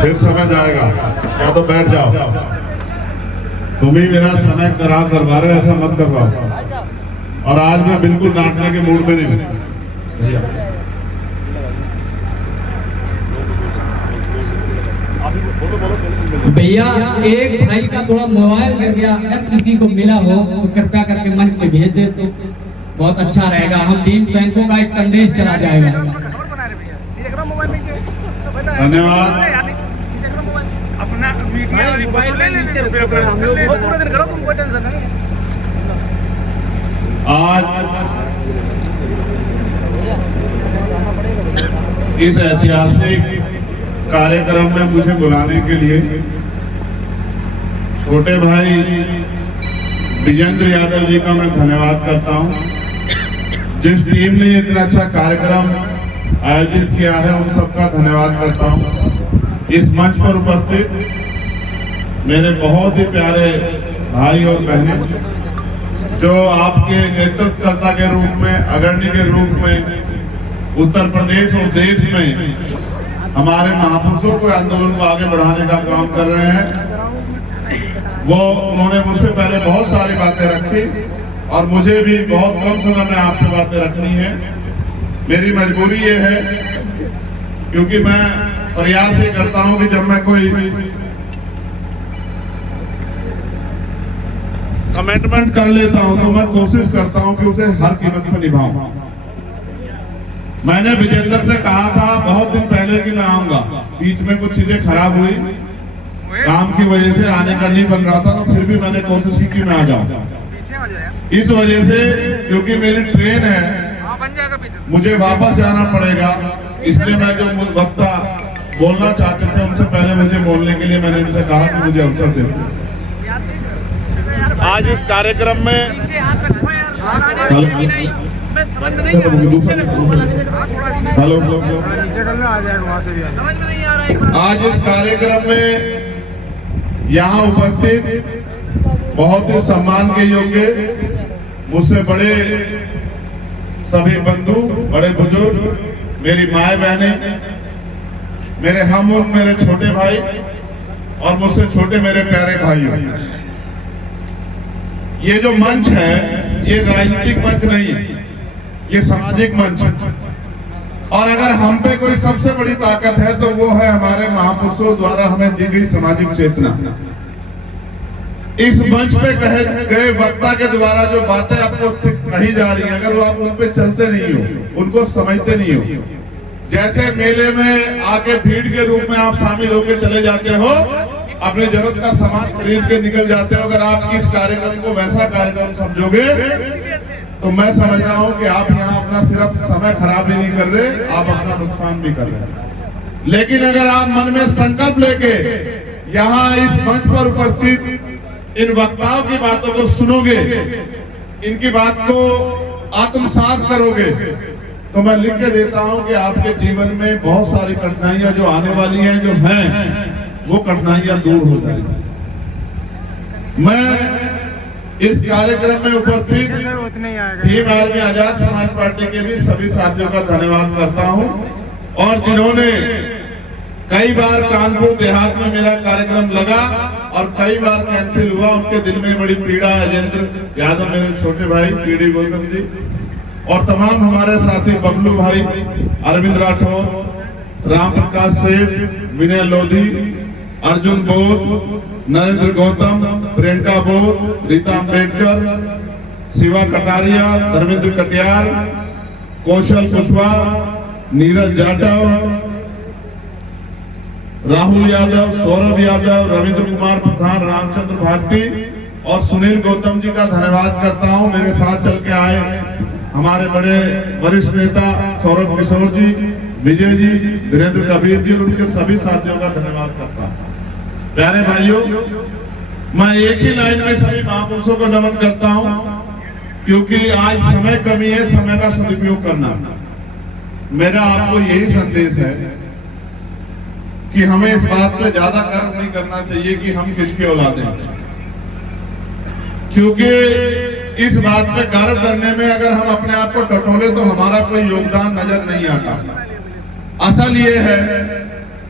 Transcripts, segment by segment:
फिर समय जाएगा, या तो बैठ जाओ। तुम ही मेरा समय खराब करवा रहे हो, ऐसा मत करवाओ। और आज मैं बिल्कुल डांटने के मूड में नहीं हूँ भैया। एक भाई का थोड़ा मोबाइल गिर गया, अगर किसी को मिला हो तो कृपया करके मंच पे भेज दे तो बहुत अच्छा रहेगा। हम टीम बैंकों का एक संदेश चला जाएगा। धन्यवाद। अपना मोबाइल ले नीचे आज इस ऐतिहासिक कार्यक्रम में मुझे बुलाने के लिए छोटे भाई विजेंद्र यादव जी का मैं धन्यवाद करता हूं। जिस टीम ने इतना अच्छा कार्यक्रम आयोजित किया है उन सबका धन्यवाद करता हूं। इस मंच पर उपस्थित मेरे बहुत ही प्यारे भाई और बहनें, जो आपके नेतृत्वकर्ता के रूप में, अग्रणी के रूप में उत्तर प्रदेश और देश में हमारे महापुरुषों को आंदोलन को आगे बढ़ाने का काम कर रहे हैं, उन्होंने मुझसे पहले बहुत सारी बातें रखी और मुझे भी बहुत कम समय में आपसे बातें रखनी है। मेरी मजबूरी ये है, क्योंकि मैं प्रयास ये करता हूं कि जब मैं कोई कमिटमेंट कर लेता हूं तो मैं कोशिश करता हूं कि उसे हर कीमत पर निभाऊं। मैंने विजेंद्र से कहा था बहुत दिन पहले कि मैं आऊंगा, बीच में कुछ चीजें खराब हुई, काम की वजह से आने का नहीं बन रहा था, तो फिर भी मैंने कोशिश की कि मैं आ जाऊं। इस वजह से, क्योंकि मेरी ट्रेन है, मुझे वापस जाना पड़ेगा, इसलिए मैं जो वक्ता बोलना चाहते थे उनसे पहले मुझे बोलने के लिए मैंने इनसे कहा कि मुझे अवसर दे। आज इस कार्यक्रम में हेलो, आज इस कार्यक्रम में यहाँ उपस्थित बहुत ही सम्मान के योग्य, मुझसे बड़े सभी बंधु, बड़े बुजुर्ग, मेरी माए बहने, मेरे हम उम्र, मेरे छोटे भाई और मुझसे छोटे मेरे प्यारे भाइयों, ये जो मंच है ये राजनीतिक मंच नहीं है, ये सामाजिक मंच है। और अगर हम पे कोई सबसे बड़ी ताकत है तो वो है हमारे महापुरुषों द्वारा हमें दी गई सामाजिक चेतना। इस मंच पे कहे गए वक्ता के द्वारा जो बातें आपको कही जा रही हैं, अगर वो आप उन पे चलते नहीं हो, उनको समझते नहीं हो, जैसे मेले में आके भीड़ के रूप में आप शामिल होकर चले जाते हो, अपने जरूरत का सामान खरीद के निकल जाते हो, अगर आप इस कार्यक्रम को वैसा कार्यक्रम समझोगे तो मैं समझ रहा हूं कि आप यहाँ अपना सिर्फ समय खराब ही नहीं कर रहे, आप अपना नुकसान भी कर रहे हैं। लेकिन अगर आप मन में संकल्प लेके यहाँ इस मंच पर उपस्थित इन वक्ताओं की बातों को सुनोगे, इनकी बात को आत्मसात करोगे, तो मैं लिख के देता हूं कि आपके जीवन में बहुत सारी कठिनाइयां जो आने वाली हैं, जो हैं, वो कठिनाइयां दूर हो जाएंगी। मैं इस कार्यक्रम में उपस्थित भीम आर्मी आजाद समाज पार्टी के भी सभी साथियों का धन्यवाद करता हूं, और जिन्होंने कई बार कानपुर देहात में मेरा कार्यक्रम लगा और कई बार कैंसिल हुआ, उनके दिल में बड़ी पीड़ा है। अजेंद्र यादव मेरे छोटे भाई, पीडी गौतम जी, और तमाम हमारे साथी बबलू भाई, अरविंद राठौर, राम प्रकाश सेठ, विनय लोधी, अर्जुन बोध, नरेंद्र गौतम, प्रियंका बोध, रीता अम्बेडकर, शिवा कटारिया, धर्मेंद्र कटियार, कौशल कुशवाहा, नीरज जाटव, राहुल यादव, सौरभ यादव, रविंद्र कुमार प्रधान, रामचंद्र भारती और सुनील गौतम जी का धन्यवाद करता हूं। मेरे साथ चल के आए हमारे बड़े वरिष्ठ नेता सौरभ किशोर जी, विजय जी, वीरेंद्र कबीर जी, उनके सभी साथियों का धन्यवाद करता हूं। प्यारे भाइयों, मैं एक ही लाइन में सभी महापुरुषों को नमन करता हूं, क्योंकि आज समय कमी है, समय का सदुपयोग करना। मेरा आपको यही संदेश है कि हमें इस बात पे ज्यादा गर्व नहीं करना चाहिए कि हम किसके औलाद हैं, क्योंकि इस बात पे गर्व करने में अगर हम अपने आप को टटोले तो हमारा कोई योगदान नजर नहीं आता। असल ये है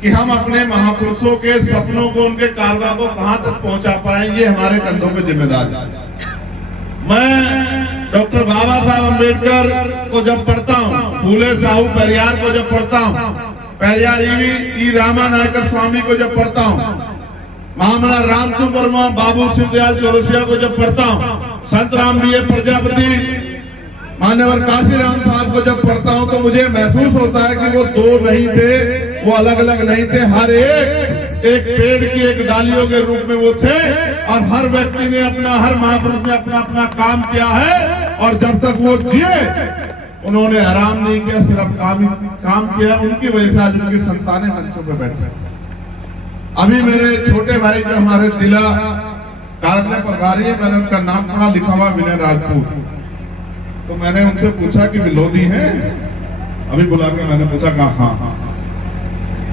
कि हम अपने महापुरुषों के सपनों को, उनके कारवा को कहां तक पहुंचा पाएंगे, हमारे कंधों पे जिम्मेदारी है। मैं डॉक्टर बाबा साहब अम्बेडकर को जब पढ़ता हूँ, फूले साहू पेरियार को जब पढ़ता हूँ, पेरियार ई रामा नायकर स्वामी को जब पढ़ता हूँ, महामना रामसु वर्मा, बाबू शिवदयाल चौरसिया को जब पढ़ता हूँ, संत राम बी प्रजापति, मान्यवर काशीराम साहब को जब पढ़ता हूँ, तो मुझे महसूस होता है कि वो दो नहीं थे, वो अलग अलग नहीं थे, हर एक पेड़ की एक डालियों के रूप में वो थे। और हर व्यक्ति ने अपना, हर महापुरुष ने अपना अपना काम किया है। और जब तक वो जिए उन्होंने आराम नहीं किया, सिर्फ काम किया। उनकी वजह से आज उनकी संतानें मंचों पे बैठे। अभी मेरे छोटे भाई जो हमारे जिला कार्यालय प्रभारी है, मैंने उनका नाम पढ़ा, लिखा हुआ विनय राजपूत। तो मैंने उनसे पूछा कि विलोदी हैं? अभी बुला के मैंने पूछा कहा हाँ।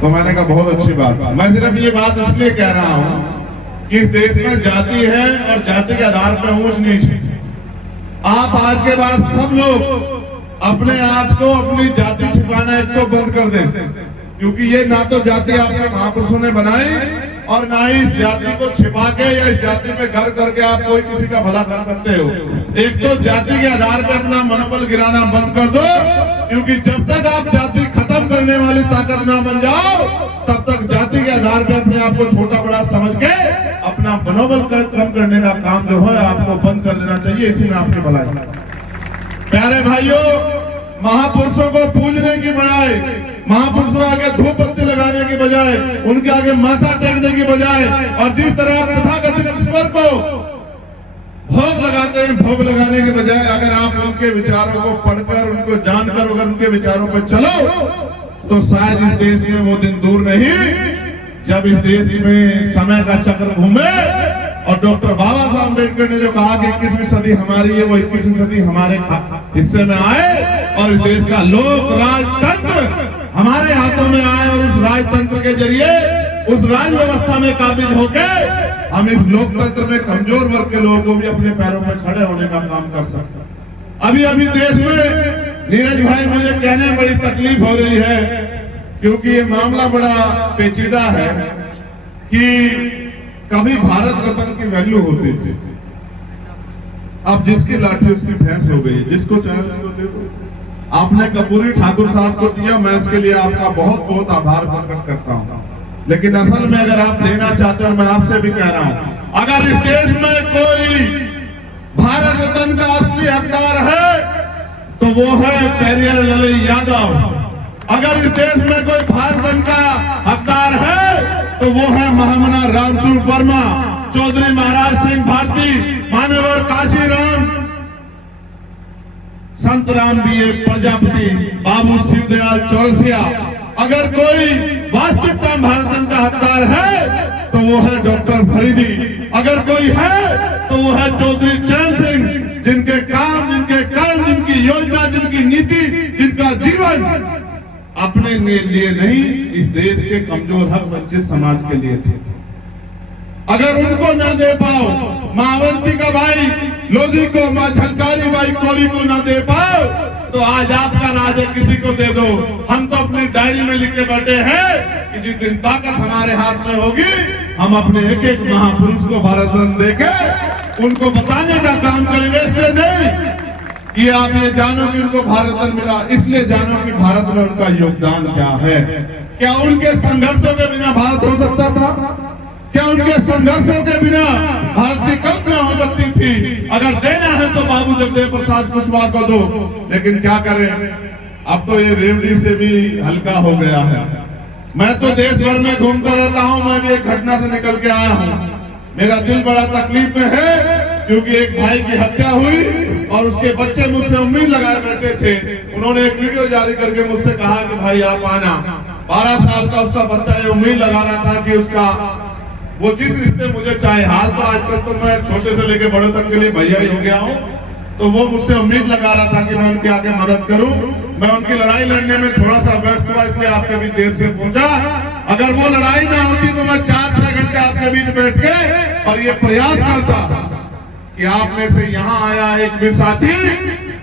तो मैंने कहा बहुत अच्छी बात। मैं सिर्फ ये बात इसलिए कह रहा हूँ कि इस देश में जाति है और जाति के आधार पर ऊंच नीच है। आप आज के बाद सब लोग अपने आप को, अपनी जाति छिपाना एक तो बंद कर दें, क्योंकि ये ना तो जाति आपके महापुरुषों ने बनाई और ना ही इस जाति को छिपा के या इस जाति में घर करके आप कोई किसी का भला कर सकते हो। एक तो जाति के आधार पर अपना मनोबल गिराना बंद कर दो, क्योंकि जब तक आप जाति खत्म करने वाली ताकत ना बन जाओ, तब तक जाति के आधार पर अपने आप को छोटा बड़ा समझ के अपना मनोबल कम करने का काम जो है आपको बंद कर देना चाहिए। इसी में आपकी भलाई। प्यारे भाइयों, महापुरुषों को पूजने की बजाय, महापुरुषों आगे धूप बत्ती लगाने की बजाय, उनके आगे माथा टेकने की बजाय, और जिस तरह आप तथाकथित ईश्वर को भोग लगाते हैं, भोग लगाने के बजाय अगर आप उनके विचारों को पढ़कर, उनको जानकर अगर उनके विचारों पर चलो, तो शायद इस देश में वो दिन दूर नहीं जब इस देश में समय का चक्र घूमे और डॉक्टर बाबा साहब अम्बेडकर ने जो कहा कि 21वीं सदी हमारी है, वो 21वीं सदी हमारे हिस्से में आए और इस देश का लोक राजतंत्र हमारे हाथों में आए और उस राजतंत्र के जरिए, उस राज व्यवस्था में काबिज होके हम इस लोकतंत्र में कमजोर वर्ग के लोगों को भी अपने पैरों पर खड़े होने का काम कर सकते। अभी अभी देश में नीरज भाई, मुझे कहने में बड़ी तकलीफ हो रही है, क्योंकि ये मामला बड़ा पेचीदा है कि कभी भारत रत्न की वैल्यू होती थी, अब जिसकी लाठी उसकी भैंस हो गई, जिसको चाहे उसको दे दो। आपने कपूरी ठाकुर साहब को दिया, मैं इसके लिए आपका बहुत बहुत आभार प्रकट करता हूँ। लेकिन असल में अगर आप देना चाहते हो, मैं आपसे भी कह रहा हूँ, अगर इस देश में कोई भारत रत्न का असली हकदार है तो वो है पेरियार लाल यादव। अगर इस देश में कोई भारत रत्न का हकदार है तो वो है महामना रामस्वरूप वर्मा, चौधरी महाराज सिंह भारती, मान्यवर काशीराम, संत राम बी प्रजापति, बाबू शिवदयाल चौरसिया। अगर कोई वास्तविकता भारत रत्न का हकदार है तो वो है डॉक्टर फरीदी। अगर कोई है तो वो है चौधरी चरण सिंह, जिनके काम, जिनके कर्म, जिनकी योजना, जिनकी नीति, जिनका जीवन अपने लिए नहीं, इस देश के कमजोर हक वंचित समाज के लिए थे। अगर उनको ना दे पाओ, मावंती का भाई लोधी को, मां झलकारी भाई कोली को ना दे पाओ, तो आज आपका राज है, किसी को दे दो। हम तो अपनी डायरी में लिख के बैठे हैं कि जिस दिन ताकत हमारे हाथ में होगी, हम अपने एक एक महापुरुष को भारत रत्न देके उनको बताने का काम करेंगे। इसलिए नहीं कि आप ये जानो कि उनको भारत रत्न मिला, इसलिए जानो कि भारत में उनका योगदान क्या है। क्या उनके संघर्षों के बिना भारत हो सकता था? क्या उनके संघर्षों के बिना भारत की कल्पना हो सकती थी? अगर देना है तो बाबू जगदेव प्रसाद कुशवाहा को दो। लेकिन क्या करें, अब तो ये रेवड़ी से भी हल्का हो गया है। मैं तो देश भर में घूमता रहता हूँ, मैं भी एक घटना से निकल के आया हूँ। मेरा दिल बड़ा तकलीफ में है, क्योंकि एक भाई की हत्या हुई और उसके बच्चे मुझसे उम्मीद लगाए बैठे थे। उन्होंने एक वीडियो जारी करके मुझसे कहा कि भाई आप आना। 12 साल का उसका बच्चा ये उम्मीद लगा रहा था कि उसका वो जिस रिश्ते मुझे चाहे, हाल तो आजकल तो मैं छोटे से लेके बड़े तक के लिए भैया ही हो गया हूँ, तो वो मुझसे उम्मीद लगा रहा था कि मैं उनके आगे मदद करूं। मैं उनकी लड़ाई लड़ने में थोड़ा सा व्यस्त हुआ, इसलिए आपके बीच देर से पहुंचा। अगर वो लड़ाई ना होती तो मैं 4-6 घंटे आपके बीच बैठ के और ये प्रयास करता कि आप में से यहाँ आया एक भी साथी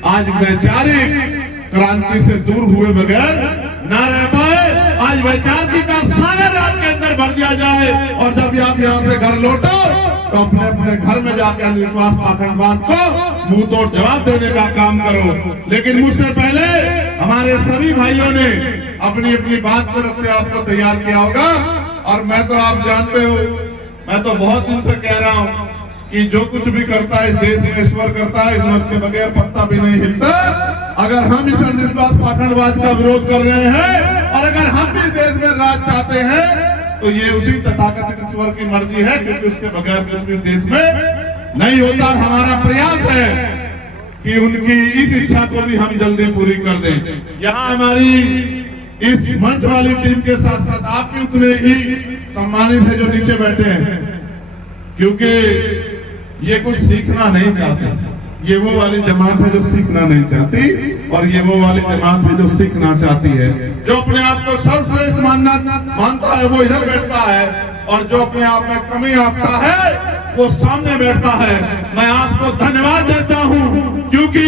आज वैचारिक क्रांति से दूर हुए बगैर ना रह पाए। आज आज वैचारिकी का सागर आपके अंदर भर दिया जाए, और जब आप यहाँ से घर लौटो तो अपने अपने घर में जाकर अंधविश्वास पाखंडवाद को मुंह तोड़ जवाब देने का काम करो। लेकिन मुझसे पहले हमारे सभी भाइयों ने अपनी अपनी बात पर अपने आप को तैयार किया होगा, और मैं तो आप जानते हो, मैं तो बहुत दिन से कह रहा हूँ कि जो कुछ भी करता है इस देश में ईश्वर करता है, ईश्वर के बगैर पत्ता भी नहीं हिलता। अगर हम इस अंधविश्वास पाखंडवाद का विरोध कर रहे हैं और अगर हम भी देश में राज चाहते हैं तो ये उसी तथाकथित ईश्वर की मर्जी है, क्योंकि उसके बगैर कुछ भी देश में नहीं होता। हमारा प्रयास है कि उनकी इस इच्छा को भी हम जल्दी पूरी कर दें। यहाँ हमारी इस मंच वाली टीम के साथ साथ आप भी उतने ही सम्मानित है जो नीचे बैठे हैं, क्योंकि ये कुछ सीखना नहीं चाहते। ये वो वाली जमात है जो सीखना नहीं चाहती, और ये वो वाली जमात है जो सीखना चाहती है। जो अपने आप को सर्वश्रेष्ठ मानता है वो इधर बैठता है, और जो अपने आप में कमी आंकता है वो सामने बैठता है। मैं आपको धन्यवाद देता हूँ, क्योंकि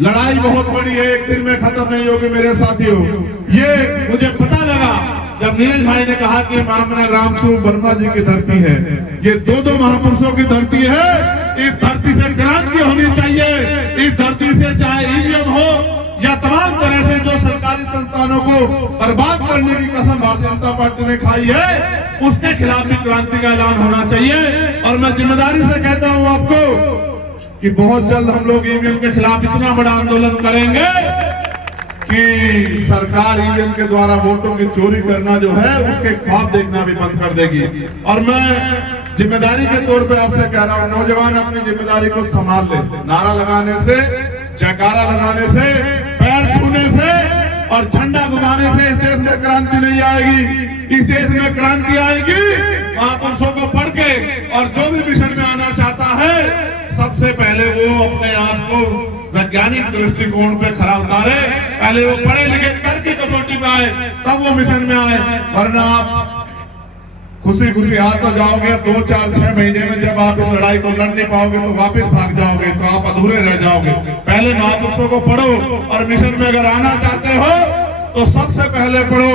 लड़ाई बहुत बड़ी है, एक दिन में खत्म नहीं होगी मेरे साथियों। ये मुझे पता लगा जब नीरज भाई ने कहा कि मामला रामस्वरूप वर्मा जी की धरती है। ये दो महापुरुषों की धरती है। इस धरती से क्रांति होनी चाहिए। इस धरती से चाहे ईवीएम हो या तमाम तरह से जो सरकारी संस्थानों को बर्बाद करने की कसम भारतीय जनता पार्टी ने खाई है, उसके खिलाफ भी क्रांति का ऐलान होना चाहिए। और मैं जिम्मेदारी से कहता हूँ आपको कि बहुत जल्द हम लोग ईवीएम के खिलाफ इतना बड़ा आंदोलन करेंगे कि सरकार ईवीएम के द्वारा वोटों की चोरी करना जो है उसके ख्वाब देखना भी बंद कर देगी। और मैं जिम्मेदारी के तौर पे आपसे कह रहा हूँ, नौजवान अपनी जिम्मेदारी को संभाल ले। नारा लगाने से, जयकारा लगाने से, पैर छूने से और झंडा घुमाने से इस देश में क्रांति नहीं आएगी। इस देश में क्रांति आएगी महापुरुषों को पढ़ के। और जो भी मिशन में आना चाहता है सबसे पहले वो अपने आप को वैज्ञानिक दृष्टिकोण पे खरा उतारे। पहले वो पढ़े लिखे करके कसौटी पे आए, तब वो मिशन में आए। वरना आप खुशी खुशी आ तो जाओगे, 2, 4, 6 महीने में जब आप इस लड़ाई को लड़ नहीं पाओगे तो वापस भाग जाओगे, तो आप अधूरे रह जाओगे। पहले महापुरुषों को पढ़ो, और मिशन में अगर आना चाहते हो तो सबसे पहले पढ़ो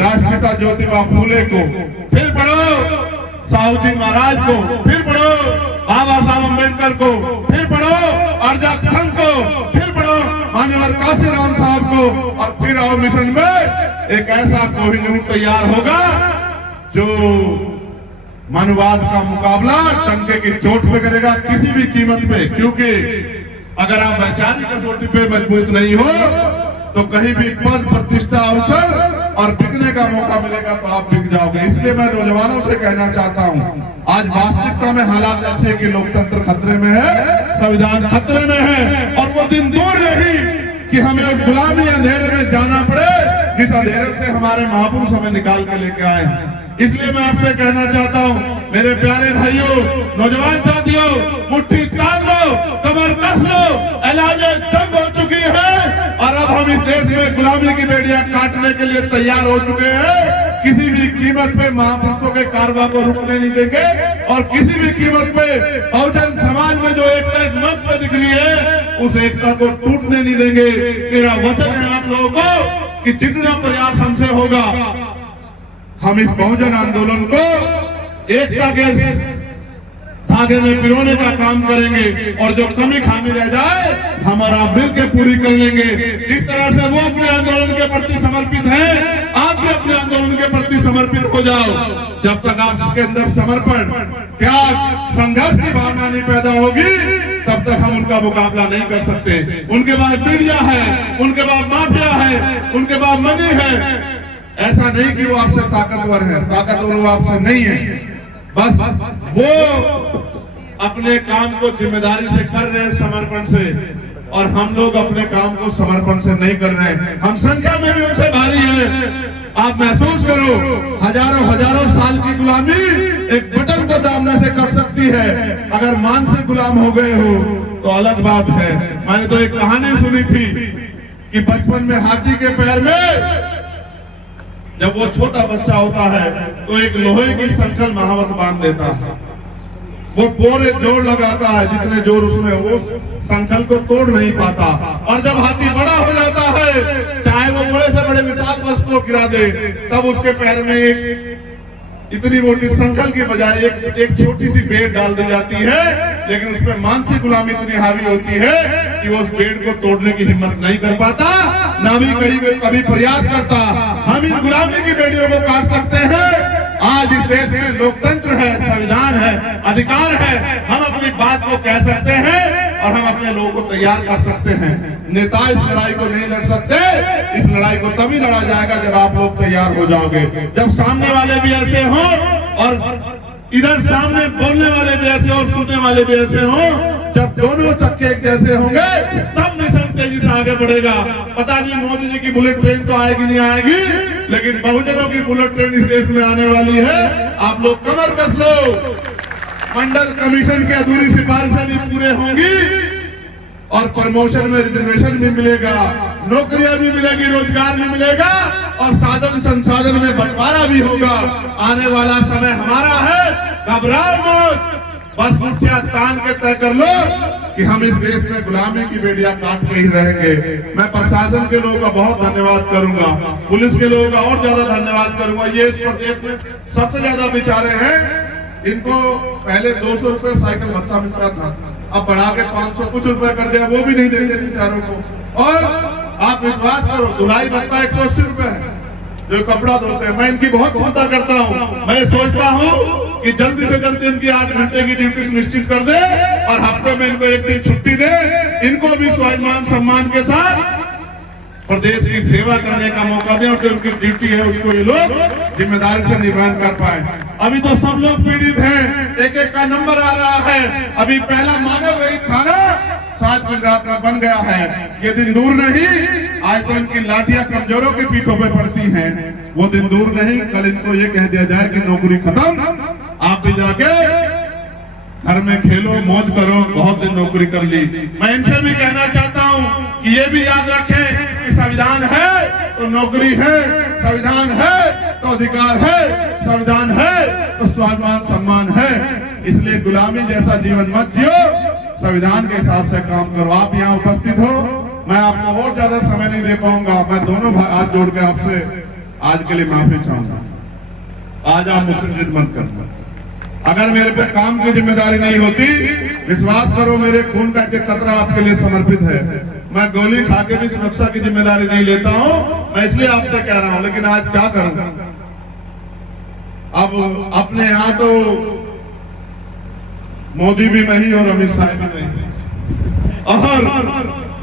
राष्ट्रपिता ज्योतिबा फूले को, फिर पढ़ो साहू जी महाराज को, फिर पढ़ो बाबा साहब अम्बेडकर को, फिर पढ़ो अर्जक संघ को, फिर पढ़ो मान्यवर काशीराम साहब को, और फिर आओ मिशन में। एक ऐसा कोहिनूर तैयार होगा जो मनुवाद का मुकाबला टंके की चोट पे करेगा किसी भी कीमत पे। क्योंकि अगर आप वैचारिक कसौटी पे मजबूत नहीं हो तो कहीं भी पद, प्रतिष्ठा, अवसर और बिकने का मौका मिलेगा तो आप बिक जाओगे। इसलिए मैं नौजवानों से कहना चाहता हूँ, आज वास्तविकता में हालात ऐसे कि लोकतंत्र खतरे में है, संविधान खतरे में है, और वो दिन दूर नहीं कि हमें उस गुलामी अंधेरे में जाना पड़े जिस अंधेरे से हमारे महापुरुष हमें निकाल के लेके आए हैं। इसलिए मैं आपसे कहना चाहता हूँ मेरे प्यारे भाइयों, नौजवान साथियों, मुट्ठी तान लो, कमर कस लो। ऐलाने जंग हो चुकी है और अब हम इस देश में गुलामी की बेड़ियां काटने के लिए तैयार हो चुके हैं। किसी भी कीमत पे महापुरुषों के कारवा को रुकने नहीं देंगे, और किसी भी कीमत पे बहुजन समाज में जो एकता एक मंच पे दिख रही है उस एकता को टूटने नहीं देंगे। मेरा वचन है आप लोगों को कि जितना प्रयास हमसे होगा हम इस बहुजन आंदोलन को एकता के धागे में पिरोने का काम करेंगे, और जो कमी खामी रह जाए हमारा मिल के पूरी कर लेंगे। जिस तरह से वो अपने आंदोलन के प्रति समर्पित हैं, आप भी अपने आंदोलन के प्रति समर्पित हो जाओ। जब तक आप इसके अंदर समर्पण, त्याग, संघर्ष की भावना नहीं पैदा होगी तब तक हम उनका मुकाबला नहीं कर सकते। उनके पास मीडिया है, उनके पास माफिया है, उनके पास मनी है। ऐसा नहीं कि वो आपसे ताकतवर है, ताकतवर वो आपसे नहीं है, बस वो अपने काम को जिम्मेदारी से कर रहे हैं, समर्पण से, और हम लोग अपने काम को समर्पण से नहीं कर रहे हैं। हम संख्या में भी उनसे भारी हैं। आप महसूस करो, हजारों हजारों साल की गुलामी एक बटन को दाबने से कर सकती है। अगर मान से गुलाम हो गए हो तो अलग बात है। मैंने तो एक कहानी सुनी थी कि बचपन में हाथी के पैर में जब वो छोटा बच्चा होता है तो एक लोहे की संकल महावत बांध देता है। वो पूरे जोर लगाता है, जितने जोर उसमें, वो संकल को तोड़ नहीं पाता। और जब हाथी बड़ा हो जाता है, चाहे चाहे वो बड़े से बड़े विशाल वस्तु को गिरा दे, तब उसके पैर में एक इतनी मोटी संकल के बजाय एक छोटी सी बेड़ डाल दी जाती है, लेकिन उसमें मानसिक गुलामी इतनी हावी होती है कि वो उस बेड़ को तोड़ने की हिम्मत नहीं कर पाता, ना भी कभी प्रयास करता। हम इन गुलामी की बेड़ियों को काट सकते हैं। आज इस देश में लोकतंत्र है, संविधान है, अधिकार है, हम अपनी बात को कह सकते हैं और हम अपने लोगों को तैयार कर सकते हैं। नेता इस लड़ाई को नहीं लड़ सकते, इस लड़ाई को तभी लड़ा जाएगा जब आप लोग तैयार हो जाओगे, जब सामने वाले भी ऐसे हों और इधर सामने बोलने वाले भी ऐसे और सुनने वाले भी ऐसे हों। जब दोनों चक्के एक जैसे होंगे तब मिशन तेजी से आगे बढ़ेगा। पता नहीं मोदी जी की बुलेट ट्रेन तो आएगी नहीं आएगी, लेकिन बहुजनों की बुलेट ट्रेन इस देश में आने वाली है। आप लोग कमर कस लो, मंडल कमीशन की अधूरी सिफारिशें भी पूरे होंगी और प्रमोशन में रिजर्वेशन भी मिलेगा, नौकरियां भी मिलेगी, रोजगार भी मिलेगा और साधन संसाधन में बंटवारा भी होगा। आने वाला समय हमारा है, घबराओ मत, बस मुठिया तान के तय कर लो कि हम इस देश में गुलामी की बेड़ियां काट के ही रहेंगे। मैं प्रशासन के लोगों का बहुत धन्यवाद करूंगा, पुलिस के लोगों का और ज्यादा धन्यवाद करूंगा। ये इस प्रदेश में सबसे ज्यादा बेचारे हैं, इनको पहले 200 रुपए साइकिल भत्ता मिलता था, अब बढ़ा के 500 कुछ रुपए कर दिया, वो भी नहीं देंगे बेचारों को। और आप विश्वास करो, धुलाई भत्ता 180 रुपए है जो कपड़ा धोते हैं। मैं इनकी बहुत चिंता करता हूँ। मैं सोचता हूँ कि जल्दी से जल्दी इनकी 8 घंटे की ड्यूटी सुनिश्चित कर दे और हफ्ते में इनको 1 दिन छुट्टी दे, इनको भी स्वाभिमान सम्मान के साथ प्रदेश की सेवा करने का मौका दें और जो उनकी ड्यूटी है उसको ये लोग जिम्मेदारी से निर्वहन कर पाए। अभी तो सब लोग पीड़ित हैं, एक एक का नंबर आ रहा है। अभी पहला मानव रहित थाना 7 गुजरात में बन गया है, ये दिन दूर नहीं। आज तो इनकी लाठियां कमजोरों की पीठों पे पड़ती हैं, वो दिन दूर नहीं। कल इनको ये कह दिया जाए कि नौकरी खत्म, आप भी जाके घर में खेलो, मौज करो, बहुत दिन नौकरी कर ली। मैं इनसे भी कहना चाहता हूँ कि ये भी याद रखें कि संविधान है तो नौकरी है, संविधान है तो अधिकार है, संविधान है तो स्वाभिमान सम्मान है। इसलिए गुलामी जैसा जीवन मत जियो, संविधान के हिसाब से काम करो। आप यहाँ उपस्थित हो, मैं आपको और ज्यादा समय नहीं दे पाऊंगा। मैं दोनों हाथ जोड़ के आपसे आज के लिए माफी चाहूंगा। आज आप मुझसे जिद मत करना। अगर मेरे पे काम की जिम्मेदारी नहीं होती, विश्वास करो मेरे खून का एक कतरा आपके लिए समर्पित है। मैं गोली खा के भी सुरक्षा की जिम्मेदारी नहीं लेता हूं, मैं इसलिए आपसे कह रहा हूं। लेकिन आज क्या करूं, अब अपने यहाँ तो मोदी भी नहीं और अमित शाह भी नहीं, और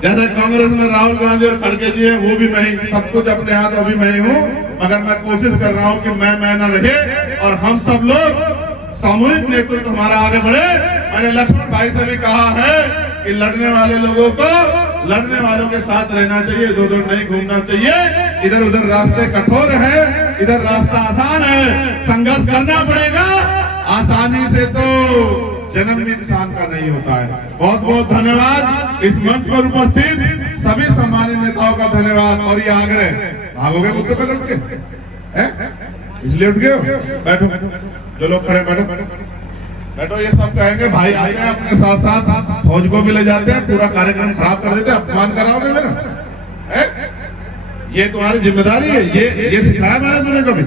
जैसे कांग्रेस में राहुल गांधी और खड़गे जी है वो भी मैं ही, सब कुछ अपने हाथ अभी मैं ही हूँ। मगर मैं कोशिश कर रहा हूँ कि मैं न रहे और हम सब लोग सामूहिक नेतृत्व हमारा आगे बढ़े। मैंने लक्ष्मण भाई से भी कहा है कि लड़ने वाले लोगों को लड़ने वालों के साथ रहना चाहिए, इधर उधर नहीं घूमना चाहिए। इधर उधर रास्ते कठोर है, इधर रास्ता आसान है, संघर्ष करना पड़ेगा। आसानी से तो जन्म भी इंसान का नहीं होता है। बहुत बहुत धन्यवाद। इस मंच पर उपस्थित सभी सम्मानित नेताओं का धन्यवाद। और ये आग्रह, भागोगे मुझसे पहले उठ के, इसलिए उठ गए हो? बैठो, जो लोग खड़े बैठो बैठो। ये सब कहेंगे भाई आते हैं अपने साथ साथ फौज को भी ले जाते हैं, पूरा कार्यक्रम खराब कर देते हैं, अपमान कराओगे मेरा? ये तुम्हारी जिम्मेदारी है, ये सिखाया मैंने तुम्हें कभी?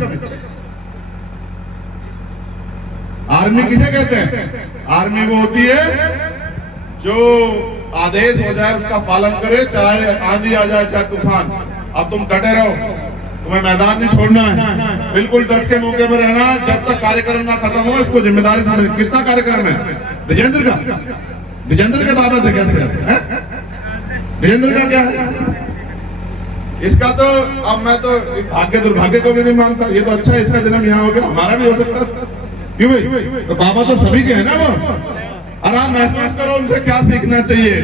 आर्मी किसे कहते हैं? आर्मी वो होती है जो आदेश हो जाए उसका पालन करे, चाहे आंधी आ जाए चाहे तूफान। अब तुम डटे रहो, तुम्हें मैदान नहीं छोड़ना है, बिल्कुल डट के मौके पर रहना जब तक कार्यक्रम ना खत्म हो। इसको जिम्मेदारी समझ। किसका कार्यक्रम है? विजेंद्र का। विजेंद्र के बाबा से कैसे है? विजेंद्र का क्या है? इसका तो अब मैं तो भाग्य दुर्भाग्य को भी नहीं मानता। ये तो अच्छा है, इसका जन्म यहाँ हो गया, हमारा भी हो सकता है। क्यों भाई? तो बाबा तो सभी के है ना वो। और आप महसूस करो उनसे क्या सीखना चाहिए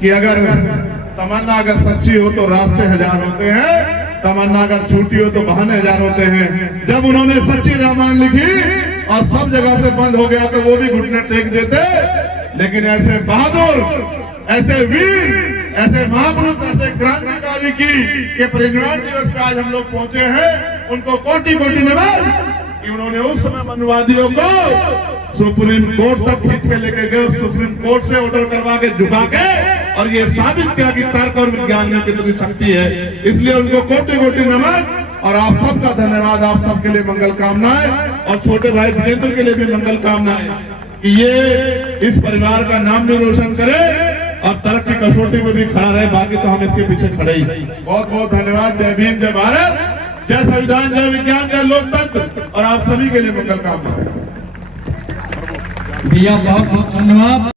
कि अगर तमन्ना अगर सच्ची हो तो रास्ते हजार होते हैं, तमन्ना अगर झूठी हो तो बहाने हजार होते हैं। जब उन्होंने सच्ची रामायण लिखी और सब जगह से बंद हो गया तो वो भी घुटने टेक देते। लेकिन ऐसे बहादुर, ऐसे वीर, ऐसे महापुरुष, ऐसे क्रांतिकारी के परिनिर्वाण दिवस पे आज हम लोग पहुंचे हैं, उनको कोटि कोटि नमन कि उन्होंने उस समय मनुवादियों को सुप्रीम कोर्ट तक खींच के लेके गए, सुप्रीम कोर्ट से ऑर्डर करवा के झुका के और ये साबित किया कि तर्क और विज्ञान में कितनी शक्ति है। इसलिए उनको कोटि कोटि नमन और आप सबका धन्यवाद। आप सबके लिए मंगल कामनाएं और छोटे भाई विजेंद्र के लिए भी मंगल कामनाएं कि ये इस परिवार का नाम भी रोशन करे और तरक्की की कसौटी में भी खड़ा रहे। बाकी तो हम इसके पीछे खड़े ही। बहुत बहुत धन्यवाद। जय भीम, जय भारत, जय संविधान, जय विज्ञान, जय लोकतंत्र और आप सभी के लिए मंगल कामनाएं। भैया बहुत बहुत धन्यवाद।